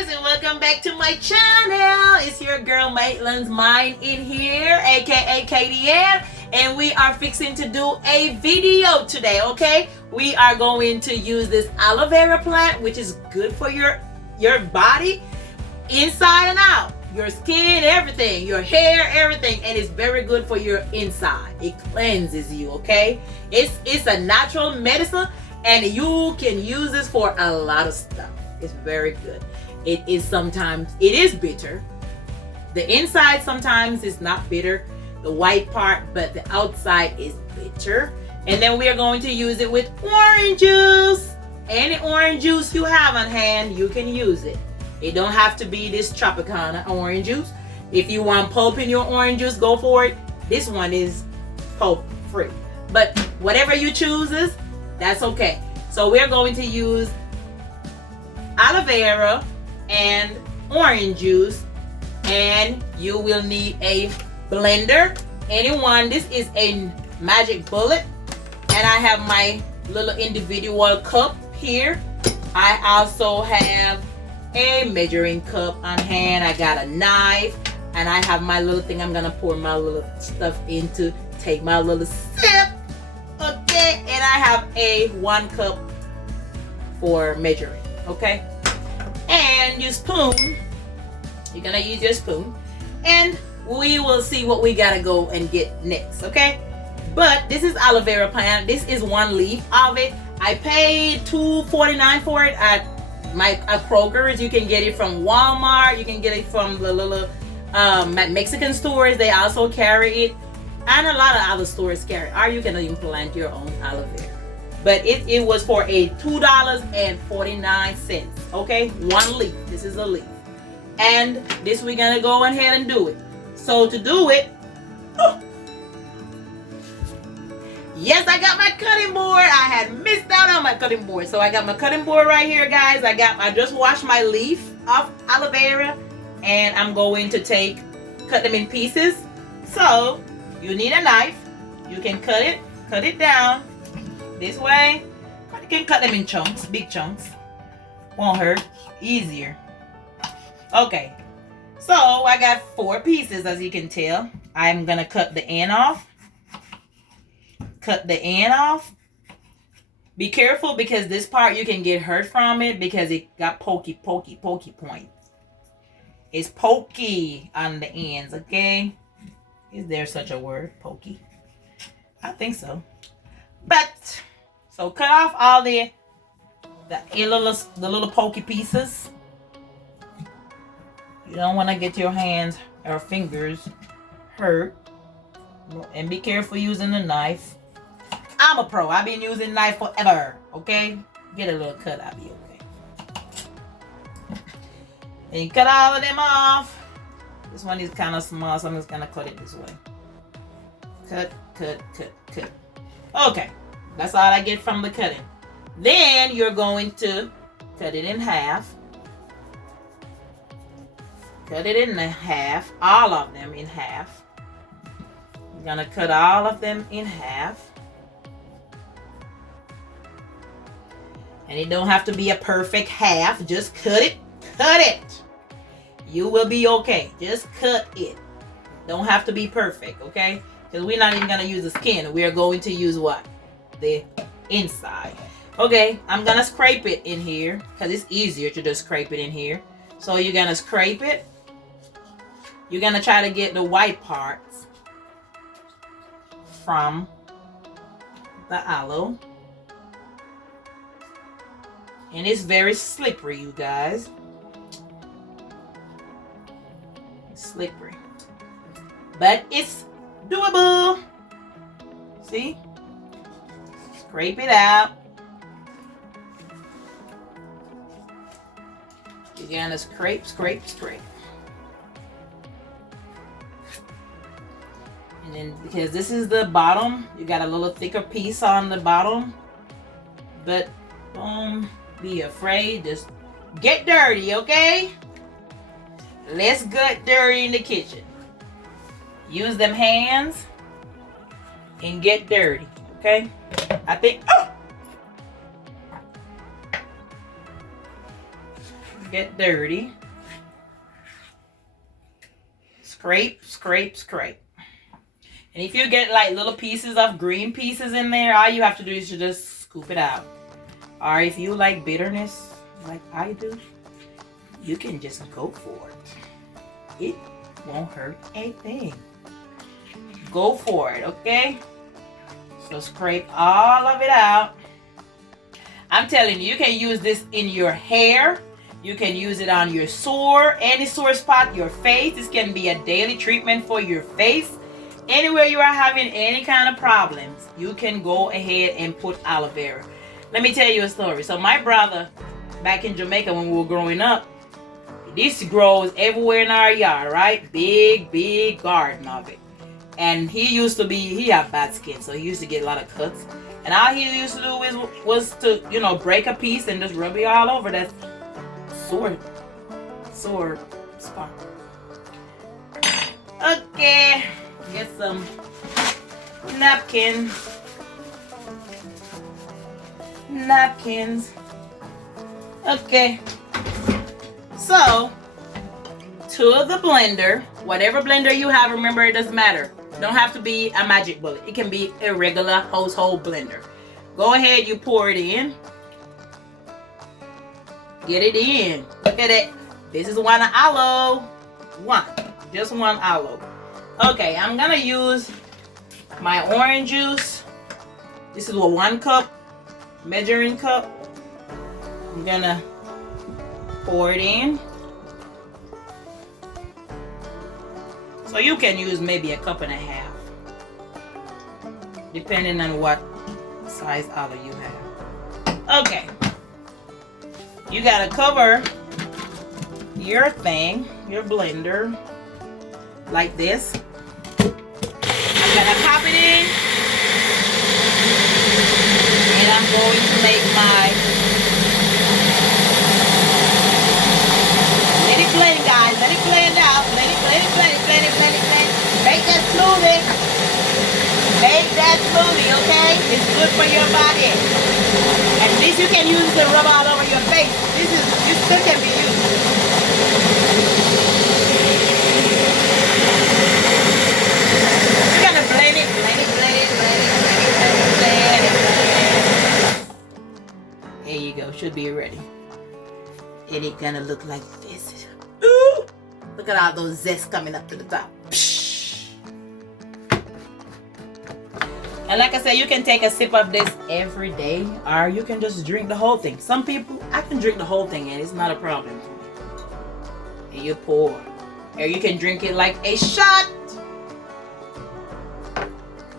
guys, and welcome back to my channel. It's your girl Maitland's Mind in here, aka KDN, and we are fixing to do a video today. Okay, we are going to use this aloe vera plant, which is good for your body inside and out, your skin, everything, your hair, everything, and it's very good for your inside. It cleanses you. Okay, it's a natural medicine, and you can use this for a lot of stuff. It's very good. It is bitter. The inside sometimes is not bitter, the white part, but the outside is bitter. And then we are going to use it with orange juice. Any orange juice you have on hand, you can use it. It don't have to be this Tropicana orange juice. If you want pulp in your orange juice, go for it. This one is pulp free. But whatever you choose, that's okay. So we're going to use aloe vera and orange juice, and you will need a blender. This is a magic bullet, and I have my little individual cup here. I also have a measuring cup on hand. I got a knife, and I have my little thing I'm gonna pour my little stuff into, take my little sip. Okay, and I have a 1 cup for measuring. Okay, and your spoon, you're gonna use your spoon, and we will see what we gotta go and get next. Okay, but this is aloe vera plant. This is 1 leaf of it. I paid $2.49 for it at Kroger's. You can get it from Walmart, you can get it from the little Mexican stores. They also carry it, and a lot of other stores carry it, or you can even plant your own aloe vera. But it was for a $2.49. Okay, 1 leaf. This is a leaf, and this we're gonna go ahead and do it. So to do it, yes, I got my cutting board. I had missed out on my cutting board, so I got my cutting board right here, guys. I just washed my leaf of aloe vera, and I'm going to cut them in pieces. So you need a knife. You can cut it down this way. You can cut them in chunks, big chunks. Won't hurt. Easier. Okay. So I got 4 pieces, as you can tell. I'm gonna cut the end off. Cut the end off. Be careful, because this part you can get hurt from it, because it got pokey points. It's pokey on the ends. Okay. Is there such a word? Pokey? I think so. But so cut off all the little pokey pieces. You don't want to get your hands or fingers hurt. And be careful using the knife. I'm a pro. I've been using knife forever. Okay? Get a little cut out of you. Okay? And you cut all of them off. This one is kind of small, so I'm just going to cut it this way. Cut. Okay. That's all I get from the cutting. Then you're going to cut it in half. Cut it in half. All of them in half. You're going to cut all of them in half. And it don't have to be a perfect half. Just cut it. Cut it. You will be okay. Just cut it. Don't have to be perfect, okay? Because we're not even going to use the skin. We are going to use what? The inside. Okay, I'm going to scrape it in here, because it's easier to just scrape it in here. So you're going to scrape it. You're going to try to get the white parts from the aloe. And it's very slippery, you guys. Slippery, but it's doable. See, scrape it out. You're gonna scrape. And then, because this is the bottom, you got a little thicker piece on the bottom, but don't be afraid. Just get dirty, okay? Let's get dirty in the kitchen. Use them hands and get dirty, okay? I think, get dirty. Scrape, scrape, scrape. And if you get like little pieces of green pieces in there, all you have to do is just scoop it out. Or if you like bitterness, like I do, you can just go for it. It won't hurt a thing. Go for it, okay? So scrape all of it out. I'm telling you, you can use this in your hair. You can use it on your sore, any sore spot, your face. This can be a daily treatment for your face. Anywhere you are having any kind of problems, you can go ahead and put aloe vera. Let me tell you a story. So my brother, back in Jamaica when we were growing up, this grows everywhere in our yard, right? Big, big garden of it. And he had bad skin, so he used to get a lot of cuts. And all he used to do was to, you know, break a piece and just rub it all over that sore spot. Okay, get some napkins. Okay, so to the blender, whatever blender you have, remember it doesn't matter. Don't have to be a magic bullet. It can be a regular household blender. Go ahead, you pour it in. Get it in. Look at it. This is one aloe. Just one aloe. Okay, I'm gonna use my orange juice. This is a 1 cup measuring cup. I'm gonna pour it in. So you can use maybe a cup and a half, depending on what size aloe you have. Okay. You gotta cover your blender, like this. I'm gonna pop it in, and I'm going to make let it blend, guys. Let it blend out. Let it blend. Make that smoothie. Make that smoothie, okay? It's good for your body. And this you can use to rub all over your face. This still can be used. You're gonna blend it. There you go. Should be ready. And it's gonna look like this. Ooh! Look at all those zests coming up to the top. And like I said, you can take a sip of this every day, or you can just drink the whole thing. Some people, I can drink the whole thing and it's not a problem. And you pour. Or you can drink it like a shot.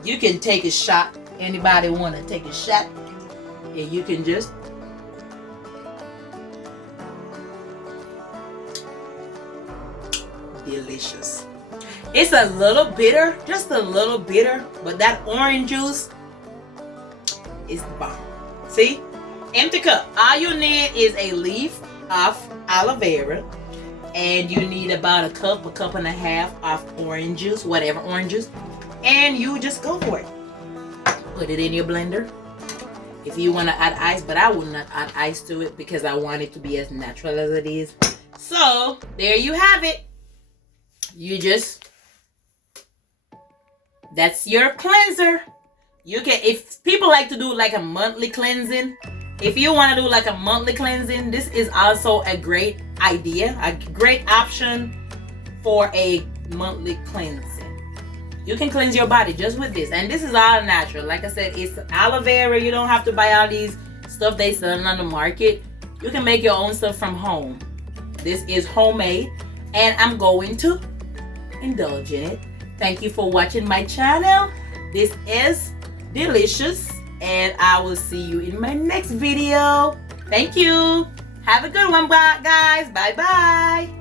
You can take a shot. Anybody want to take a shot? And you can just delicious. It's a little bitter, just a little bitter, but that orange juice is the bomb. See? Empty cup. All you need is a leaf of aloe vera, and you need about a cup and a half of orange juice, whatever orange juice, and you just go for it. Put it in your blender. If you want to add ice, but I would not add ice to it because I want it to be as natural as it is. So, there you have it. That's your cleanser. You can, if people like to do like a monthly cleansing, if you want to do like a monthly cleansing, this is also a great idea, a great option for a monthly cleansing. You can cleanse your body just with this, and this is all natural. Like I said, it's aloe vera. You don't have to buy all these stuff they sell on the market. You can make your own stuff from home. This is homemade, and I'm going to indulge in it. Thank you for watching my channel. This is delicious, and I will see you in my next video. Thank you. Have a good one, guys. Bye bye.